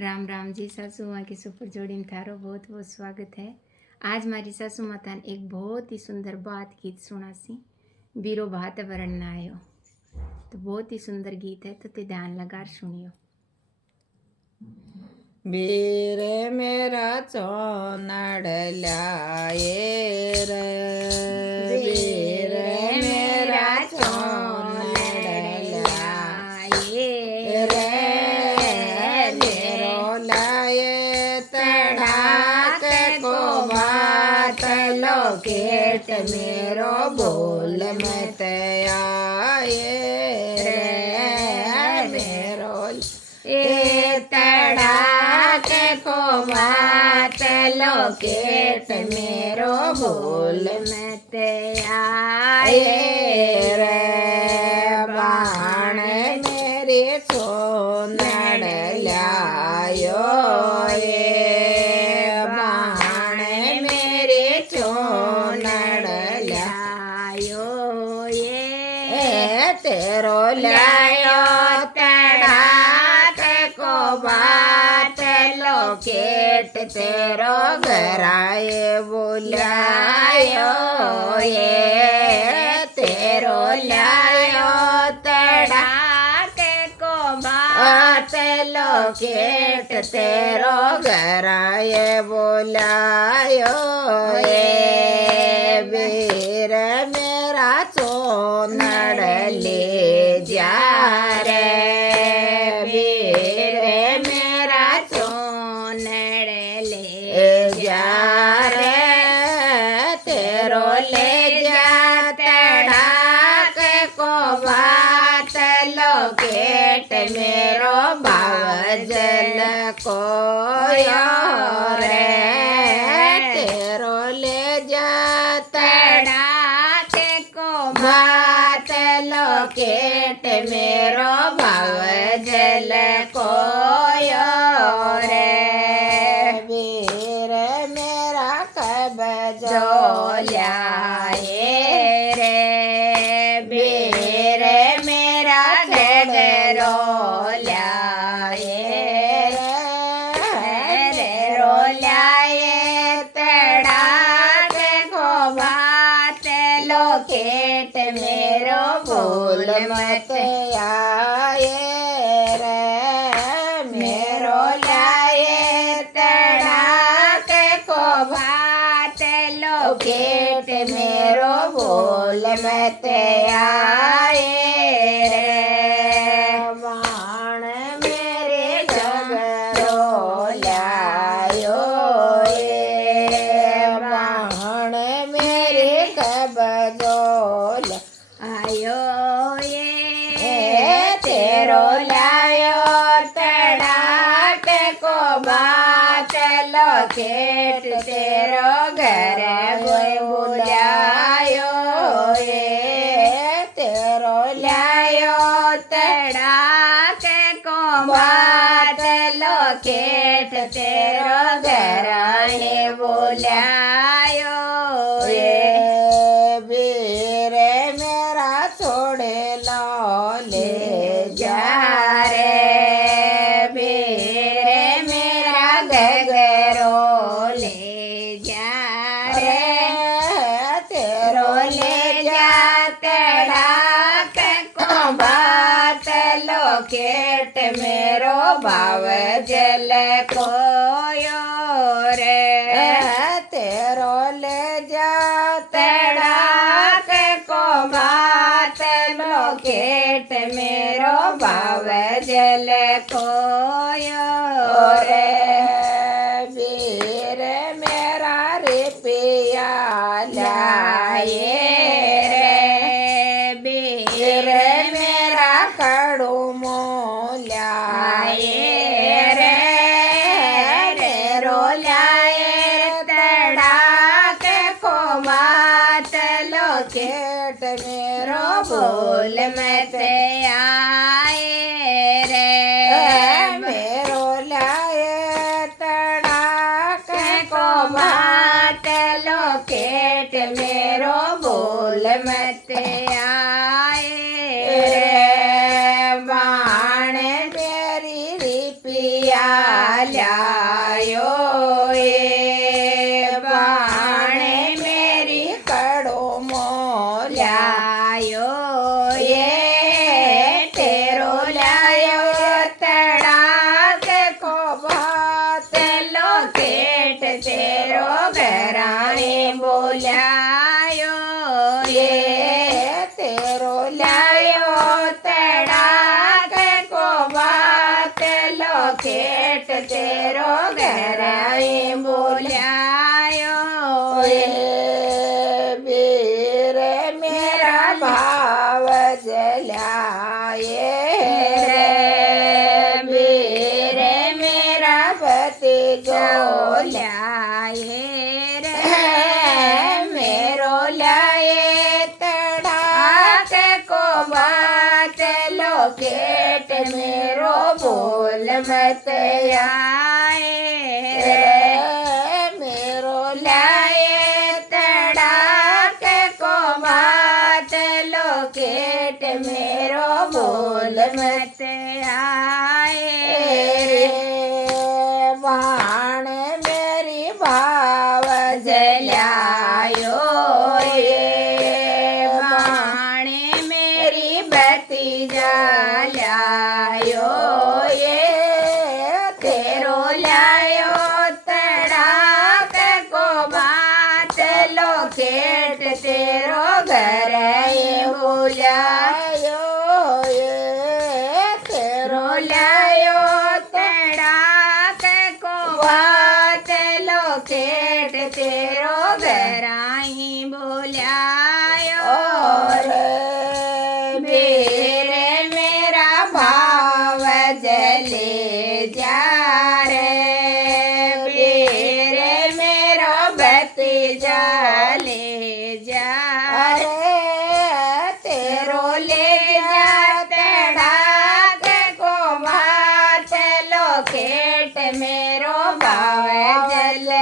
राम राम जी। सासू माँ की सुपर जोड़ी में थारो बहुत बहुत स्वागत है। आज मारी सासू माता ने एक बहुत ही सुंदर बात गीत सुना सी, बीरो भात वरण ना आयो। तो बहुत ही सुंदर गीत है, तो ते ध्यान लगा सुनियो। बीरे मेरा चौनड़ लाए रे, बीरे मेरा चौनड़ लाए रे, मेरो लाए तड़ाक को बात लो केट मेरो बोल मत आए रे, मेरो तड़ाक को बात लो केट मेरो बोल मत आए रे, बाण मेरी चोनड़ लायो ये, बाण मेरी चोनड़ लायो ये, तेरो लायो तड़ाक को बात लो केट तेरो घराए बुलायो ये, तेरो लायो तड़ाक को बात लो केट तेरो घराए बुलायो ये, वीर मेरा चोनड़ ले जा रे, वीर मेरा चोनड़ ले जा रे, तेरो ले जा तड़ाक को बात लो केट मेरो भाव जल को रे, तेरो ले जा तड़ाक को बात लो केट मेरो भाव जल को रे, वीर मेरा कब जो लाए रे, वीर मेरा घरो लाए रे, रो लाए तड़ाक को बात लो केट मेरो बोल मत आए रे, मेरो लाए तड़ाक को बात लो केट मेरो बोल मत आए रे, बाण मेरे जगरो लायो ये, बाण मेरे कबजो आयो ये, तेरो लायो तड़ाक को बात लो केट तेरो घर बुलायो ये, तेरो लायो तड़ाक को बात लो केट तेरो घर बुलायो ये, वीर मेरा छोड़े लो ले जा रे, वीर मेरा घरो ले जा रे, तेरो ले जा तड़ाक को बात लो केट मेरो भाव जल को रे, तेरो ले जा तड़ाक को बात लो केट मेरो भाव जल को रे, वीर मेरा रिपिया लाए रे, वीर मेरा खड़ू मोलाए रे, रे रो लाए तड़ाक को बात लो केट मेरो बोल मत आए रे, मेरो लाए तड़ाक को बात लो केट मेरो बोल मत आए रे, बाण मेरी रिपिया ल्यायो ए बाणे मेरी कड़ो मोल्यायो ये तेरो लायो तड़ाक को बात लोकेट तेरो घराए बोलायो ये तेरो लायो तड़ाक को बात लोकेट तेरो घराए बोलायो ये वीर मेरा भाव जलाए रे वीर मेरा भतीजो ल्याए रे मेरो लाए तड़ाक को बात लोकेट मेरो बोल मत आए रे मेरो लाए तड़ाक को बात लोकेट मेरो बोल मत आए रे बाण मेरी भाव जलायो ये बाणे मेरी भतीजा लायो ये तेरो लायो तड़ाक को बात लोकेट तेरो घर बुलायो ये तेरो लायो तड़ाक को बात लोकेट तेरो घर बुलायो रे वीर मेरा भाव जले जा रे वीर मेरो भतीजा ले जा रे तेरो ले जा तड़ाक को बात लोकेट मेरो भाव जले